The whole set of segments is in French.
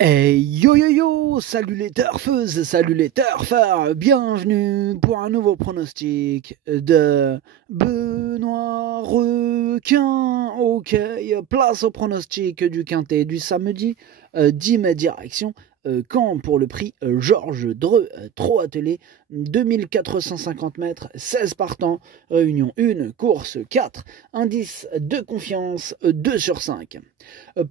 Hey yo yo yo, salut les turfeuses, salut les turfeurs, bienvenue pour un nouveau pronostic de Benoît Requin. Ok, place au pronostic du quintet du samedi, 10 mai direction Caen pour le prix Georges Dreux, trop attelé, 2450 mètres, 16 partants, réunion 1, course 4, indice de confiance 2 sur 5.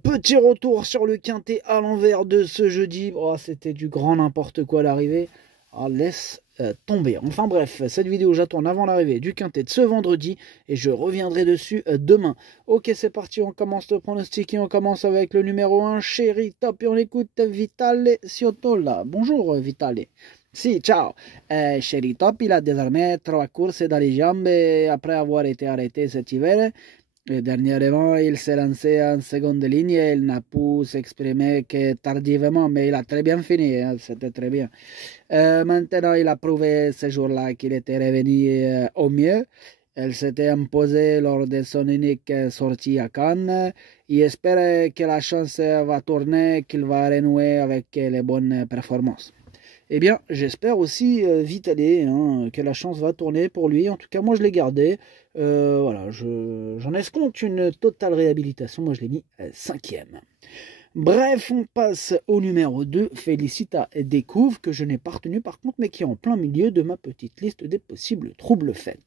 Petit retour sur le quintet à l'envers de ce jeudi. Oh, c'était du grand n'importe quoi à l'arrivée. Oh, laisse tomber. Enfin bref, cette vidéo j'attends avant l'arrivée du quintet de ce vendredi et je reviendrai dessus demain. Ok, c'est parti, on commence le pronostic et on commence avec le numéro 1, Chéri Top, et on écoute Vitale Ciotola. Bonjour Vitale. Si, ciao. Chéri Top, il a désormais 3 courses dans les jambes après avoir été arrêté cet hiver. Dernièrement, il s'est lancé en seconde ligne et il n'a pu s'exprimer que tardivement, mais il a très bien fini, hein, c'était très bien. Maintenant, il a prouvé ce jour-là qu'il était revenu au mieux. Elle s'était imposée lors de son unique sortie à Cannes. Il espère que la chance va tourner, qu'il va renouer avec les bonnes performances. Eh bien, j'espère aussi vite aller, hein, que la chance va tourner pour lui. En tout cas, moi, je l'ai gardé. Voilà, j'en escompte une totale réhabilitation. Moi, je l'ai mis 5e. Bref, on passe au numéro 2, Félicita Découvre, que je n'ai pas retenu par contre, mais qui est en plein milieu de ma petite liste des possibles troubles faits.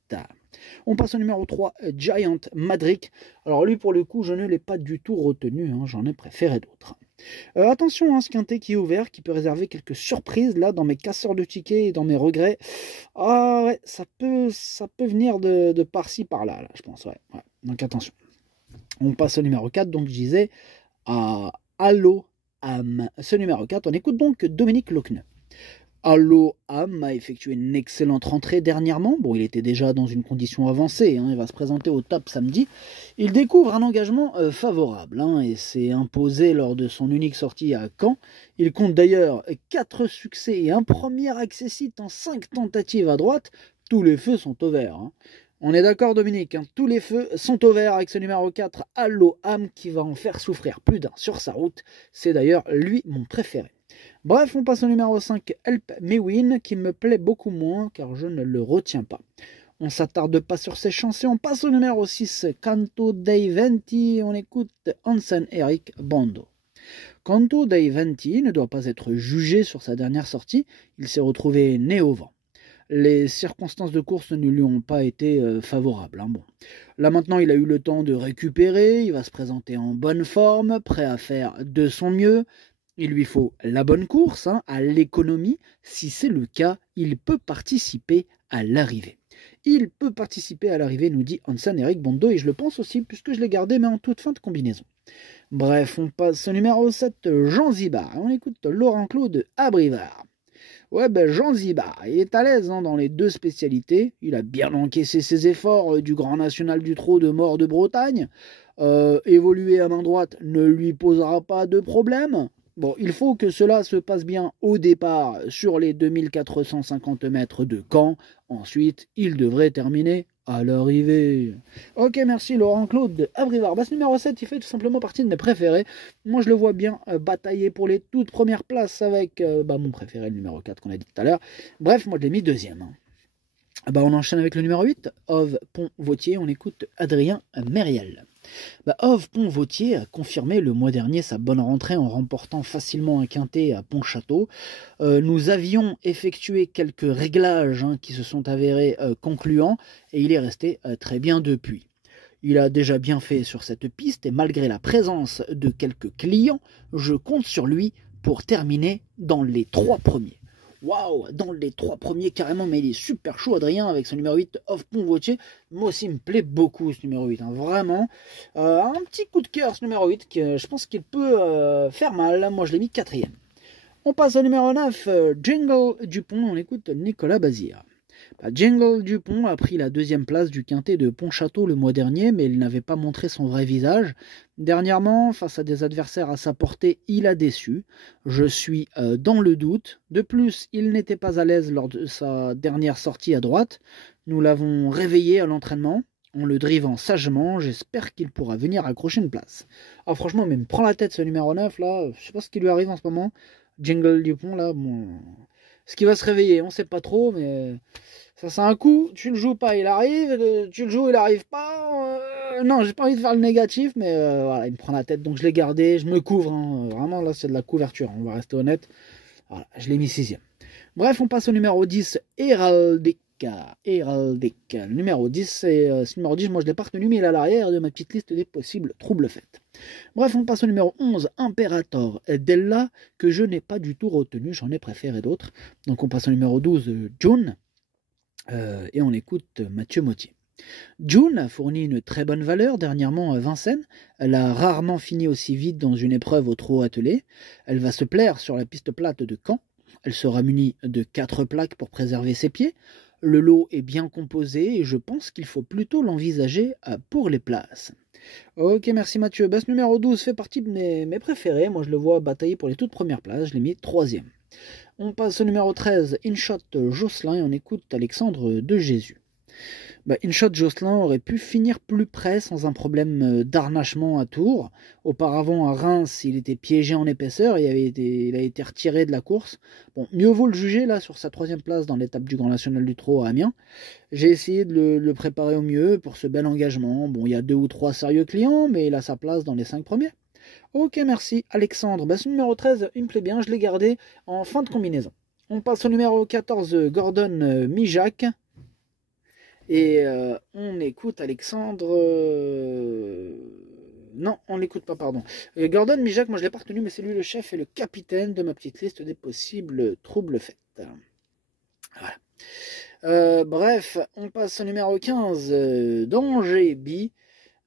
On passe au numéro 3, Giant Madrick. Alors lui, pour le coup, je ne l'ai pas du tout retenu, hein, j'en ai préféré d'autres. Attention, hein, ce quintet qui est ouvert, qui peut réserver quelques surprises là dans mes casseurs de tickets et dans mes regrets. Ah ouais, ça peut venir de par-ci par-là, là, je pense. Ouais. Donc attention. On passe au numéro 4, donc je disais à Allo Am. Ce numéro 4, on écoute donc Dominique Lochneux. Allo Am a effectué une excellente rentrée dernièrement. Bon, il était déjà dans une condition avancée, hein, il va se présenter au top samedi. Il découvre un engagement favorable, hein, et s'est imposé lors de son unique sortie à Caen. Il compte d'ailleurs 4 succès et un premier accessite en 5 tentatives à droite. Tous les feux sont au vert. Hein. On est d'accord Dominique, hein, tous les feux sont au vert avec ce numéro 4, Allo Am, qui va en faire souffrir plus d'un sur sa route. C'est d'ailleurs lui mon préféré. Bref, on passe au numéro 5, Help Me Win, qui me plaît beaucoup moins car je ne le retiens pas. On s'attarde pas sur ses chances et on passe au numéro 6, Canto dei Venti, on écoute Hansen Eric Bando. Canto dei Venti ne doit pas être jugé sur sa dernière sortie, il s'est retrouvé né au vent. Les circonstances de course ne lui ont pas été favorables. Hein. Bon. Là maintenant, il a eu le temps de récupérer, il va se présenter en bonne forme, prêt à faire de son mieux. Il lui faut la bonne course, hein, à l'économie. Si c'est le cas, il peut participer à l'arrivée. Il peut participer à l'arrivée, nous dit Hansen Eric Bando, et je le pense aussi, puisque je l'ai gardé, mais en toute fin de combinaison. Bref, on passe au numéro 7, Jean Zibar. On écoute Laurent Claude Abrivard. Ouais, Jean Zibar, il est à l'aise hein, dans les deux spécialités. Il a bien encaissé ses efforts du Grand National du Trot de Mort de Bretagne. Évoluer à main droite ne lui posera pas de problème. Bon, il faut que cela se passe bien au départ sur les 2450 mètres de Caen. Ensuite, il devrait terminer à l'arrivée. Ok, merci Laurent Claude Abrivard. Ce numéro 7, il fait tout simplement partie de mes préférés. Moi, je le vois bien batailler pour les toutes premières places avec mon préféré, le numéro 4 qu'on a dit tout à l'heure. Bref, moi, je l'ai mis deuxième. On enchaîne avec le numéro 8, Ove Pont-Vautier. On écoute Adrien Mériel. Ove Pont-Vautier a confirmé le mois dernier sa bonne rentrée en remportant facilement un quintet à Pontchâteau. Nous avions effectué quelques réglages qui se sont avérés concluants et il est resté très bien depuis. Il a déjà bien fait sur cette piste et malgré la présence de quelques clients, je compte sur lui pour terminer dans les 3 premiers. Waouh, dans les 3 premiers carrément, mais il est super chaud Adrien avec son numéro 8, Ove Pont-Vautier. Moi aussi il me plaît beaucoup ce numéro 8, hein, vraiment. Un petit coup de cœur ce numéro 8, je pense qu'il peut faire mal. Moi je l'ai mis 4e. On passe au numéro 9, Jingle Dupont, on écoute Nicolas Bazir. Jingle Dupont a pris la 2e place du quintet de Pontchâteau le mois dernier, mais il n'avait pas montré son vrai visage. Dernièrement, face à des adversaires à sa portée, il a déçu. Je suis dans le doute. De plus, il n'était pas à l'aise lors de sa dernière sortie à droite. Nous l'avons réveillé à l'entraînement. En le drivant sagement, j'espère qu'il pourra venir accrocher une place. Ah franchement, mais il me prend la tête ce numéro 9 là, je sais pas ce qui lui arrive en ce moment. Jingle Dupont là, bon... Ce qui va se réveiller, on sait pas trop, mais... Ça c'est un coup, tu le joues pas, il arrive, tu le joues, il arrive pas... Non, j'ai pas envie de faire le négatif, mais voilà, il me prend la tête, donc je l'ai gardé, je me couvre, hein. Vraiment là c'est de la couverture, on va rester honnête. Voilà, je l'ai mis 6ème. Bref, on passe au numéro 10, Héraldique. Le numéro 10, ce numéro 10, moi je l'ai pas retenu, mais il est à l'arrière de ma petite liste des possibles troubles faits. Bref, on passe au numéro 11, Imperator Della, que je n'ai pas du tout retenu, j'en ai préféré d'autres. Donc on passe au numéro 12, June, et on écoute Mathieu Mottier. June a fourni une très bonne valeur dernièrement à Vincennes. Elle a rarement fini aussi vite dans une épreuve au trot attelé. Elle va se plaire sur la piste plate de Caen. Elle sera munie de 4 plaques pour préserver ses pieds. Le lot est bien composé et je pense qu'il faut plutôt l'envisager pour les places. Ok, merci Mathieu. Ce numéro 12 fait partie de mes préférés. Moi, je le vois batailler pour les toutes premières places. Je l'ai mis 3ème. On passe au numéro 13, Inshot Jocelyn, et on écoute Alexandre de Jésus. Inshot Jocelyn aurait pu finir plus près sans un problème d'harnachement à Tours. Auparavant, à Reims, il était piégé en épaisseur et il a été retiré de la course. Bon, mieux vaut le juger là sur sa 3ème place dans l'étape du Grand National du Trot à Amiens. J'ai essayé de le préparer au mieux pour ce bel engagement. Bon, il y a 2 ou 3 sérieux clients, mais il a sa place dans les 5 premiers. Ok, merci Alexandre. Ce numéro 13, il me plaît bien, je l'ai gardé en fin de combinaison. On passe au numéro 14, Gordon Mijac. Et on écoute Alexandre... Non, on l'écoute pas, pardon. Gordon Mijac, moi je l'ai pas retenu, mais c'est lui le chef et le capitaine de ma petite liste des possibles troubles faits. Voilà. Bref, on passe au numéro 15, Danger B.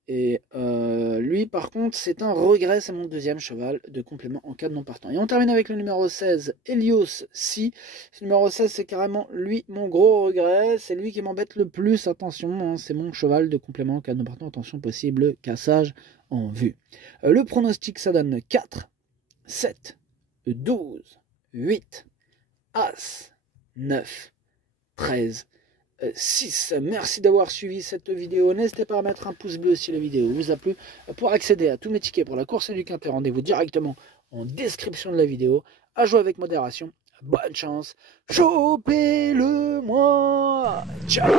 Et lui, par contre, c'est un regret, c'est mon 2e cheval de complément en cas de non partant. Et on termine avec le numéro 16, Helios Si. Ce numéro 16, c'est carrément lui, mon gros regret. C'est lui qui m'embête le plus. Attention, hein, c'est mon cheval de complément en cas de non partant. Attention, possible cassage en vue. Le pronostic, ça donne 4, 7, 12, 8, As, 9, 13, 6. Merci d'avoir suivi cette vidéo. N'hésitez pas à mettre un pouce bleu si la vidéo vous a plu. Pour accéder à tous mes tickets pour la course du Quintet, rendez-vous directement en description de la vidéo. À jouer avec modération. Bonne chance. Chopez-le moi. Ciao.